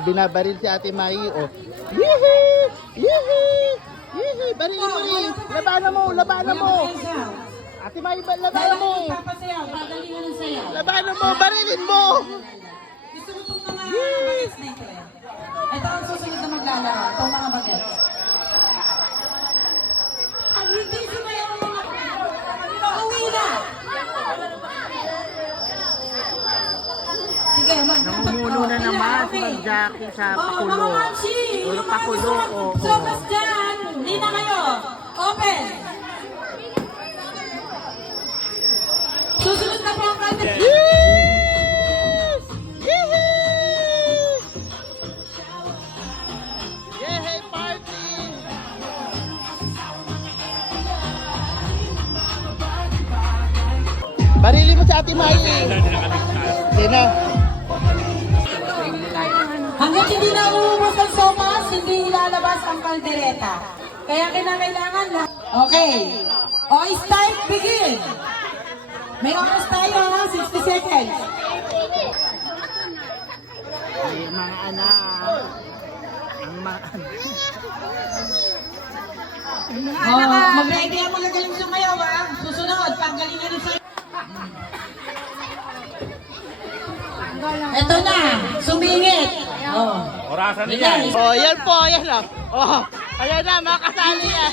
Binabaril si Ate Mai, oh. Yehey! Yehey! Yehey! Barilin mo rin! Labanan mo! Labanan mo! Ate Mai, labanan mo! Labanan mo! Barilin mo! Gusto ko itong mga bagets na ito eh. Ito ang susunod na maglalaro. Itong mga bagets. Ang hindi sumayaw ang mga uwi na! Sige, Namumuno na naman si Mang Jackie sa pakulo. Mga mamsi! Puro pakulo, oh. Sopas dyan! Hindi na kayo! Open! Susunod na po ang kanya. Yes! Yehey! Yehey party! Barilin mo sa Ate Mai. Sino? Hanggang hindi na uubos ang sopas, hindi ilalabas ang kaldereta. Kaya kinakailangan na. Okay. O, start, begin. May oras tayo, ha? 60 seconds. Ay, mga anak. Ang mga anak. Mag-ready ako na galing sumayaw, ha? Susunod, paggalingan sa... Ito na, sumingit. Orasan na yan. Oh, yan po, yan lang. Oh, ayan na, mga kasali yan.